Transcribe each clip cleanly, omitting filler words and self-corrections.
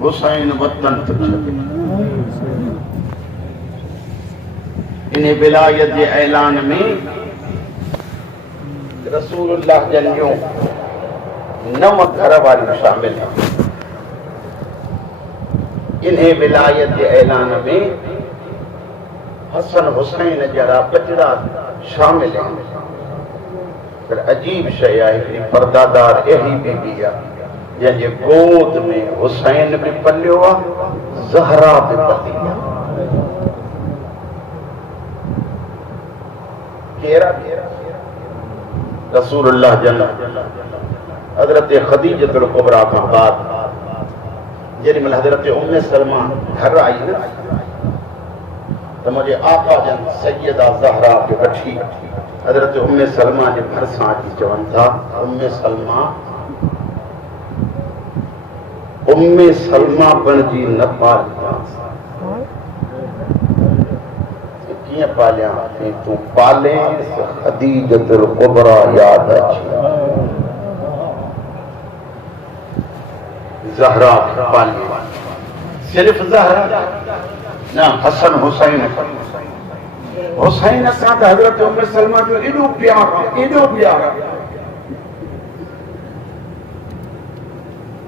हुसैन वतन तो छॾे। इन विलायत जे ऐलान में रसूलुल्लाह जनियो 9 घर वारियूं शामिल हैं। इन्हें विलायत के ऐलान में हसन हुसैन जरा बचड़ा शामिल हैं। फिर अजीब शय है कि पर्दादार यही बीबी है जंहिंजे गोद में हुसैन भी पलियो आहे, ज़हरा भी पली आहे। केरा रसूलुल्लाह जल्ल हजरत खदीजतुल कुबरा खां बाद जेॾीमहिल हजरत उम्मे सलमा घर आई न तो मुझे आका जन सैयदा ज़हरा के वठी हजरत उम्मे सलमा के भरसां अची चवनि था, उम्मे सलमा बणिजी न पालियां। कीअं पालियां? तूं पाले खदीजतुल कुबरा याद अची ज़हरा पाली। सिर्फ ज़हरा न, हसन हुसैन हुसैन सां हजरत उम्मे सलमा जो एॾो प्यार आहे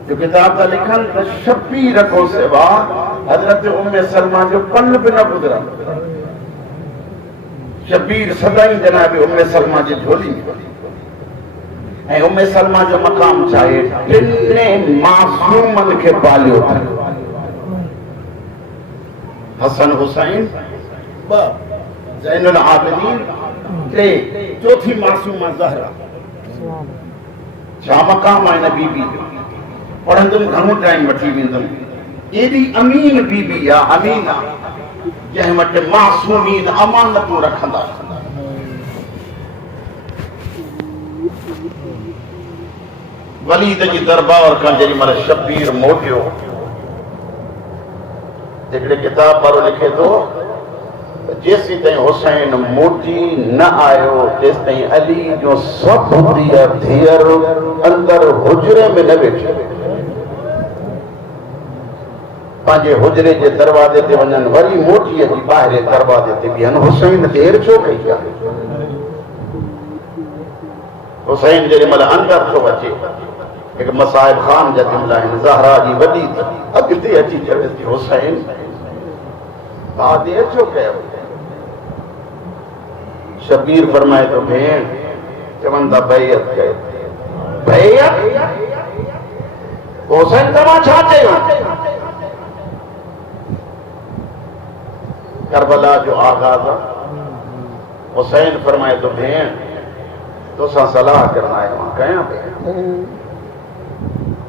जो किताब था लिखन तो शबीर को सिवा हजरत उम्मे सलमा जो पल भी न गुजरा। शबीर सदाई जनाब उम्मे सलमा जी झोली ऐं उम्मे सलमा जो मकाम चाहे टिने मासूमन के पालियो। हसन हुसैन ज़ैनुल आबिदीन टे, चौथी मासूमा ज़हरा। छा मकाम आहे न बीबी जो? पढ़ंदुमि घणो टाइम वठी वेंदुमि। एॾी अमीन बीबी आहे, अमीन आहे जंहिं वटि मासूमीन अमानतूं रखंदा। वलीद जी दरबार खां जेॾीमहिल शबीर मोटियो, हिकिड़े किताब वारो लिखे थो जेसीं ताईं हुसैन मोटी न आयो तेसि ताईं अली जो सभु धीअर अंदर हुजरे में न वेठे, पंहिंजे हुजरे जे दरवाजे ते वञनि, वरी मोटी अची ॿाहिरि दरवाजे ते बीहनि। हुसैन देर छो कई आहे? हुसैन जेॾीमहिल अंदर थो अचे, हिकु मसाहिब ख़ान जा जुमिला आहिनि, ज़हरा जी वॾी अॻिते अची चवे थी, हुसैन भाउ देर छो कयो? शबीर फरमाए थो, भेण चवनि था बैयत कयो। बैयत? हुसैन तव्हां छा चयो? करबला जो आगाज़ आहे। हुसैन फरमाए थो, भेण तोसां सलाह करना है, मां कयां भेण।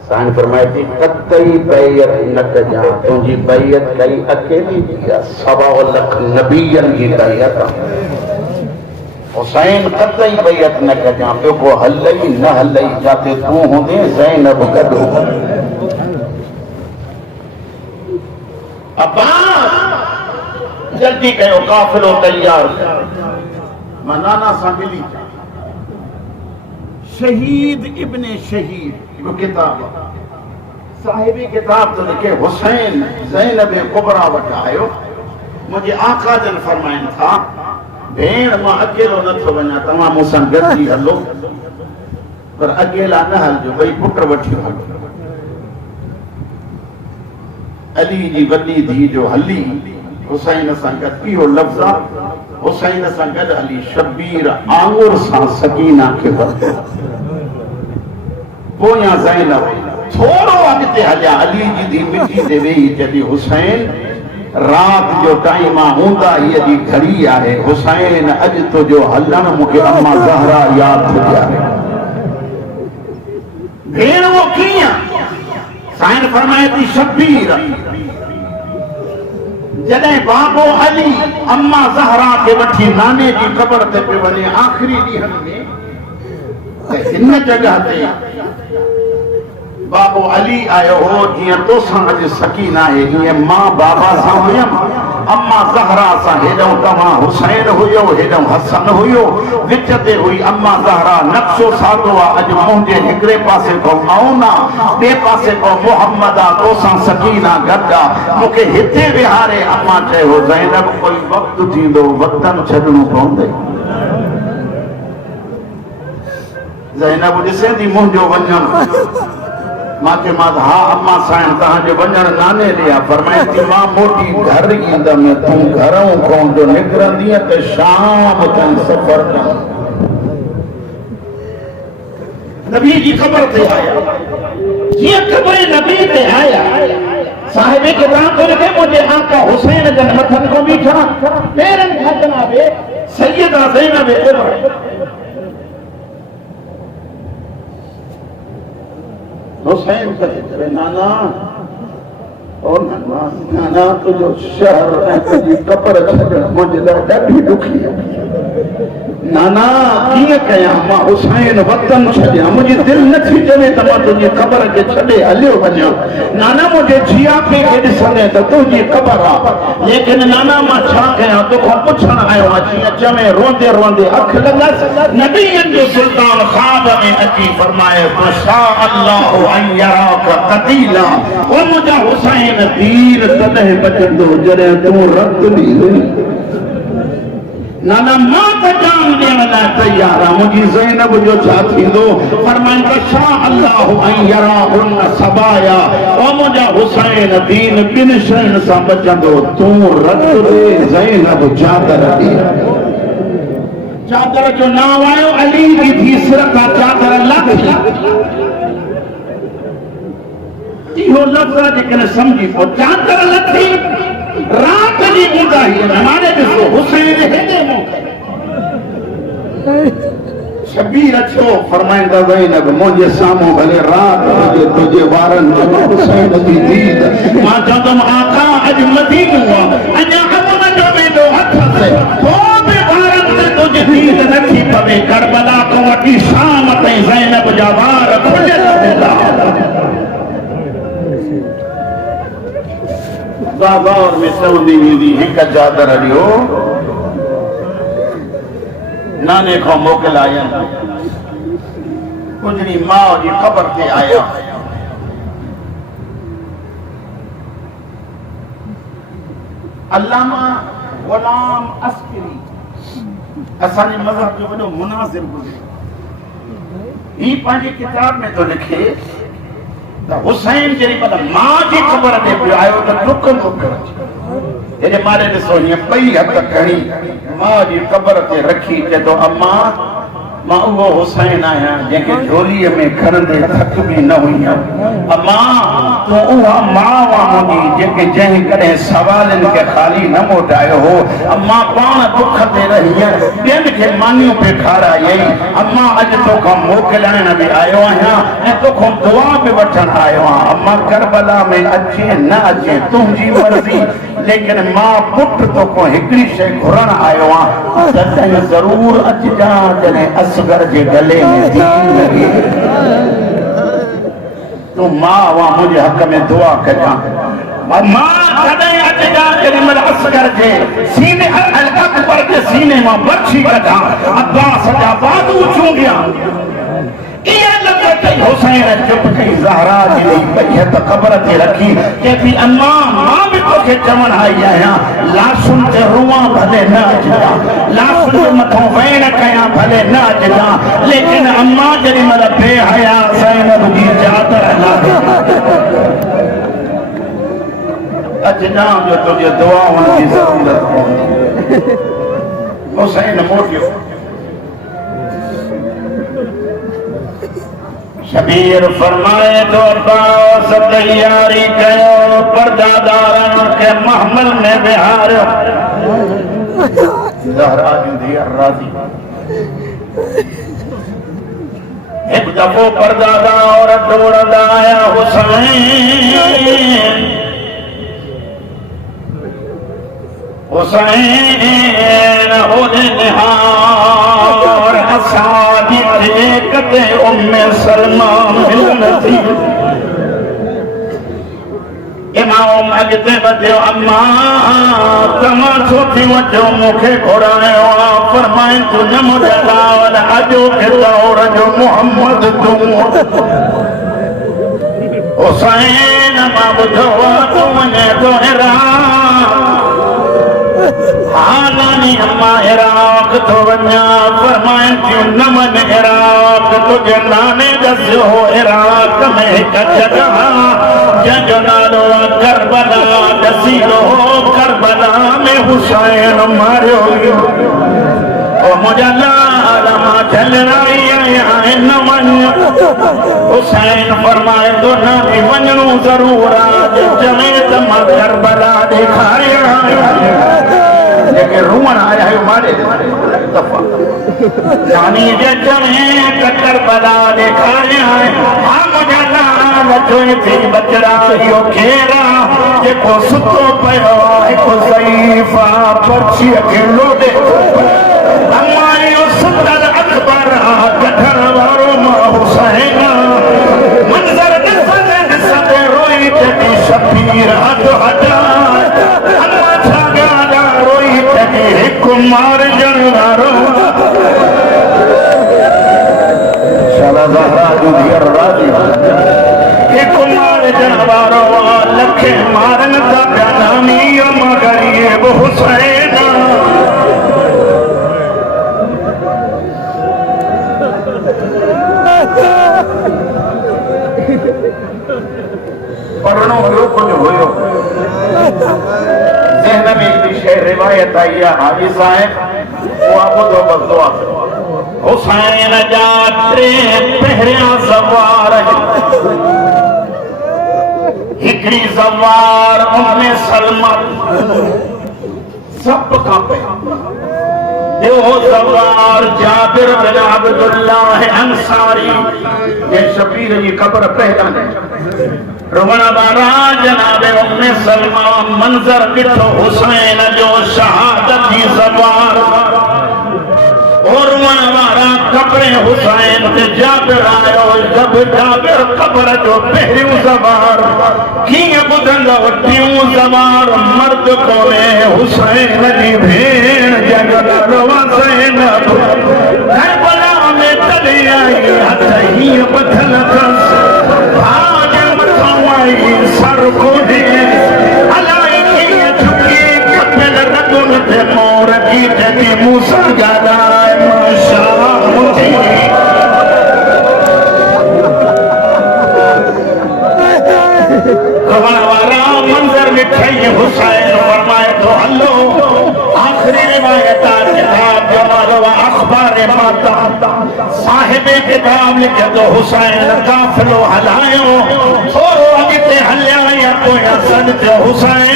साईं फरमाए थी, कतई बैयत न कजां, तुंहिंजी बैयत कई अकेली जी आहे, 1.25 लख नबीयनि जी बैयत आहे। हुसैन कतई बैयत न कजां, ॿियो को हलई न हलई, जिते तूं हूंदे ज़ैनब गॾु। अब्बास जल्दी कयो, काफ़िलो तैयार। मां नाना सां मिली शहीद इब्ने शहीद किताब साहिबी किताब तो लिखे, हुसैन ज़ैनब कुबरा वटि आयो। मुंहिंजे आका जन फरमाइनि था, भेण मां अकेलो नथो वञा, तव्हां मूंसां गॾिजी हलो, पर अकेला न हलजो, ॿई पुट वठी हलो। अली जी वॾी धीउ जो हली हुसैन सां गॾु, इहो लफ़्ज़ आहे, हुसैन सां गॾु हली शबीर आंगुर सां सकीना खे वरितो। पोयां ज़ैनब थोरो अॻिते हलिया, अली जी धीउ मिठी ते वेही चली, हुसैन रात जो टाइम आहे, हूंदा हीअ जी घड़ी आहे, हुसैन अॼु तुंहिंजो हलणु मूंखे अम्मा ज़हरा यादि थी ॾियारे। भेण वो कीअं? साईं फरमाए थी, शबीर जॾहिं बाबो अली अम्मा ज़हरा खे वठी नाने जी क़बर ते पियो वञे आख़िरी ॾींहंनि में, हिन जगह ते बाबो अली आयो हो, जीअं तोसां अॼु सकीना आहे, जीअं मां बाबा सां हुयमि, अम्मा ज़हरा सा हेॾो तव्हां हुसैन हुयो, हेॾो हसन हुयो, विच ते हुई अम्मा ज़हरा। नक्शो साधो आहे, अॼु मुंहिंजे हिकिड़े पासे को आऊं ना, ॿिए पासे को मोहम्मद आहे, तोसां सकीना गॾु आहे, मूंखे हिते विहारे। अम्मा चयो ज़ैनब कोई वक़्तु थींदो वतन छॾणो पवंदे। ज़ैनब ॾिसे थी मुंहिंजो वञणु। मां चयोमांसि हा अम्मा साईं तव्हांजो वञणु नाने ॾे आहे। फरमाए थी मां मोटी घर ईंदमि, तूं घरों खां जो निकिरंदीअ त शाम ताईं सफ़र कंदमि। नबी जी ख़बर ते आया, जीअं ख़बर नबी ते आया, साहिब किताब तो लिखे मुझे आका हुसैन जन मथन को बीठा पेरन खां जनाबे सैयदा ज़ैनब कुबरा हुसैन कहते नाना ओ नाना, नाना तुझो शहर ऐं तुंहिंजी कब्र छॾणु मुंहिंजे लाइ ॾाढी ॾुखी आहे। नाना कीअं कयां मां हुसैन वतन छॾियां, मुंहिंजी दिलि नथी चवे त मां तुंहिंजी क़बर खे छॾे हलियो वञां। नाना मुंहिंजे जियापे खे ॾिसंदे त तुंहिंजी क़बर आहे, लेकिन नाना मां छा कयां, तोखां पुछणु आयो आहियां। जीअं चवे रोंदे रोंदे अखि लॻसि, नबीअनि जो सुल्तान ख़्वाब में अची फरमाए फशा अल्लाहु अन यराक क़तीला, ओ मुंहिंजा हुसैन दीन तॾहिं बचंदो जॾहिं तूं रत ॾींदे। नाना मां त जान ॾियण लाइ तयार आहियां, मुंहिंजी ज़ैनब जो छा थींदो। फरमाइनि शा अल्लाहु ऐं यराहुन सबाया, ओ मुंहिंजा हुसैन दीन ॿिनि शयुनि सां बचंदो, तूं रत ॾे, ज़ैनब चादर ॾे। चादर जो नाम आयो अली जी थी सिर खां चादर लथी। इहो लफ़्ज़ आहे जेकॾहिं सम्झी पोइ चादर लथी रात जी गुंजाही माने ॾिसो हुसैन हेॾे मोकिले शबीर अचो फरमाईंदा ज़ैनब मुंहिंजे साम्हूं भले रात हुजे तुंहिंजे वारनि जो हुसैन जी दीद। मां चवंदुमि आका अॼु मदीनो आहे, अञा अमन जो वेंदो हथ ते, पोइ बि वारनि ते तुंहिंजी दीद नथी पवे। करबला खां वठी शाम ताईं ज़ैनब जा वार खुलियल वेंदा। बाज़ार में चवंदी वेंदी हिकु चादर ॾियो, नाने खां मोकिलायनि, कुझड़ी माउ जी ख़बर ते आया। अल्लामा गुलाम अस्करी असांजे मज़हब जो वॾो मुनाज़िर गुज़रियो, ही पंहिंजी किताब में तो लिखे त हुसैन जॾहिं महिल मां जी ख़बर ते पियो आयो त डुकंदो पियो। हेॾे मारे ॾिसो हीअं ॿई हथ खणी मां जी क़बर ते रखी चए थो अम्मा मां उहो हुसैन आहियां जंहिंखे झोलीअ में खणंदे थक बि न हुई। अम्मा तूं उहा माउ आहे मुंहिंजी जेके जंहिं कॾहिं सवालनि खे ख़ाली न मोटायो हो। अम्मा पाण दुख ते रही ॿियनि खे मानियूं पे खारायई। अम्मा अॼु तोखां मोकिलाइण बि आयो आहियां ऐं तोखां दुआ बि वठण आयो आहियां। अम्मा करबला में अचे न अचे तुंहिंजी मर्ज़ी, लेकिन मां पुट तोखां हिकिड़ी शइ घुरण आयो आहियां, तॾहिं ज़रूर अचिजांइ जॾहिं असगर जे गले में दीन लॻे। तूं मां वां मुंहिंजे हक़ में दुआ कजांइ। मां तॾहिं अचिजांइ जॾहिं महिल असगर जे सीने अकबर जे सीने मां बर्छी कढां, अब्बास जा बादू चूंडियां। हुसैन चुप कई, ज़हरा जी ॿई हथ क़बर ते रखी चए थी अम्मा मां बि तोखे चवण आई आहियां, लाशुनि ते रुआं भले न अचिजां, लाशुनि जे मथां वेण कयां भले न अचिजां, लेकिन अम्मा जेॾी महिल बेहया ज़ैनब जी चादर लाहे अचिजां जो तुंहिंजे दुआउनि जी ज़रूरत पवंदी। हुसैन मोटियो। शबीर फरमाए तो अब्बास तैयारी कयो, पर्दादारन के महमल में बिहारो। ज़हरा जी दिया राज़ी। एक दफो पर्दादा और दौड़दा आया हुसैन, हुसैन होने निहार असादी कते उम्मे सलमा मिलन थी। आओ अॻिते वधियो अम्मा तव्हां छो थी वठो मूंखे घुरायो आहे फरमाए तूं न मुंहिंजा अॼो के दौर जो मोहम्मद तूं हुसैन मां ॿुधो आहे तूं वञे थो हालानी अम्मा इराक तो वञा फरमाए क्यों न मन इराक तुझे नाने दस्यो इराक में हिकु जगह जंहिंजो नालो करबला दसीलो करबला में हुसैन मारियो ओ मुंहिंजा लाल मां झलराई आहियां न वञ हुसैन फरमाए थो न वञणो ज़रूर आहे चवे त मां करबला ॾेखारियां रूमन आया है मारे दफा जानी जे चवे करबला ॾेखारिया हा मुंहिंजा लाल जोई थी बचड़ा इहो खेरा जेको सुतो पियो हिकु ज़ईफ़ पर्चीअ खे लोॾे अम्मा इहो सुतल अकबर कढण वारो मां हुसैन मंज़र ॾिसंदे ॾिसंदे रोई चटी शबीर हद हटाए अम्मा छा ॻाल्हि रोई चटी हिकु मार ॼण वारो शाला ज़हरा जो धीअर राज़ी हिकु मार ॼण वारो लखे मारनि था पिया नामी अम्मा ग़रीब हुसैन पढ़नो हुयो कुछ हुयो ज़हन में हिकिड़ी शइ रिवायत आई आहे हाजी साहिब उहा ॿुधो बस दुआ हुसैन जा टे पहिरियां सवार हिकिड़ी सवार उम्मे सलमा सब खां ॿियो सवार जाबिर बिन अब्दुल्लाह अंसारी जे शबीर जी क़ब्र पहिरां रोवण वारा जनाबे उम्मे सलमा मंज़र ॾिठो हुसैन जो शहादत जी सवार और रोवण वारा क़ब्र हुसैन ते जाबिर आयो जब जाबिर क़ब्र जो पहिरियों सवार कीअं ॿुधंदो टियों सवार मर्द कोन्हे हुसैन जी भेण जंहिंजो नालो ज़ैनब करबला में तॾहिं आई हथ हीअं ॿधल अथसि सर कोन्हे अलाए कीअं झुकी कपियल रॻुन ते मोर की जॾहिं मूं सां ॻाल्हाए कवण वारा मंज़र ॾिठई हुसैन फरमाए थो हलो आख़िरी रिवायत किताब जो नालो अख़बार माता साहिब किताब लिखे थो हुसैन काफ़िलो हलायो थोरो अॻिते हलिया या पोयां सॾ थियो हुसैन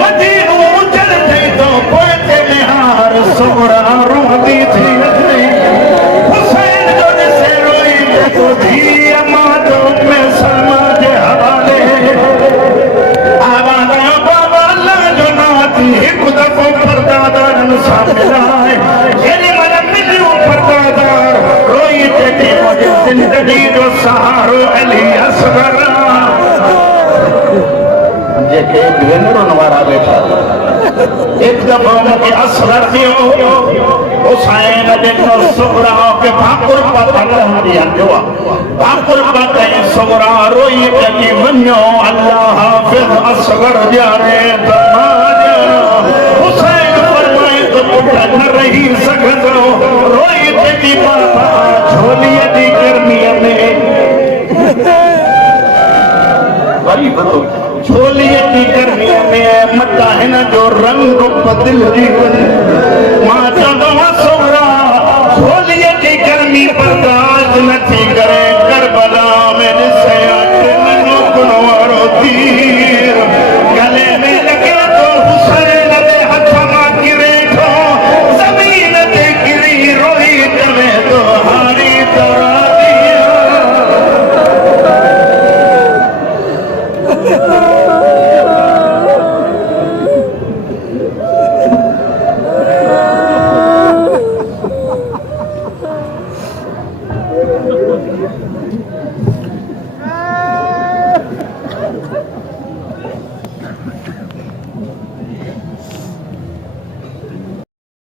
मदीनो उजड़ थी थो पोइ ते निहार सोरा रोंदी थी हुसैन जो ॾिसे रोई जेको धीअ मां जो में सलमा जे हवाले आवाज़ बाबा अल्लाह जो नाती हिकु दफ़ो परदादारनि सां मिलाए जेॾी महिल मिलियो परदादार रोई चटी मुंहिंजी ज़िंदगी जो सहारो अली असगर जेके भेनरुनि वारा वेठा एक दफ़ो मूंखे असगर थियो हुसैन ॾिठो सुगरा खे भाकुर पातल हूंदी हलियो भाकुर पातई सुगरा रोई चटी वञो अल्लाह हाफ़िज़ असगर ॼाणे त हुसैन फरमाए त पुट न रही सघंदो रोई चटी बाबा झोलीअ जी गर्मीअ में वरी ॿुधो झोलीअ जी गर्मीअ में मटा हिन जो रंग बदिलजी वञे मां चवंदो आहियां सोरा झोलीअ जी गर्मी बर्दाश्त नथी करे करबला में ॾिसे नुकण वारो तीर गले में लॻे थो हुसैन जे हथ मां किरे थो ज़मीन ते किरी रोई चवे थो हा